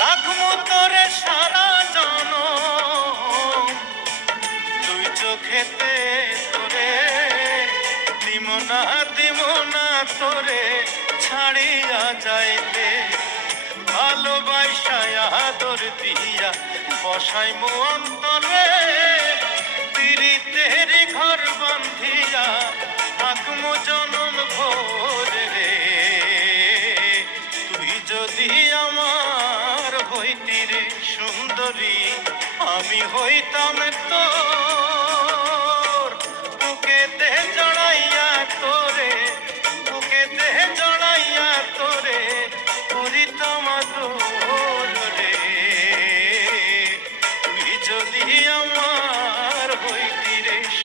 রাখমু তোরে সারা জনম দুই চোখেতে তোরে, দিমনা দিমনা তোরে ছাড়িয়া যাইতে। ভালোবাসায় আদর দিয়া বসাইমু অন্তরে, পীড়িতের ঘর বান্ধিয়া থাকমু জনম ভোরে রে। তুই যদি আমার হইতি রে সুন্দরী, আমি হইতাম তো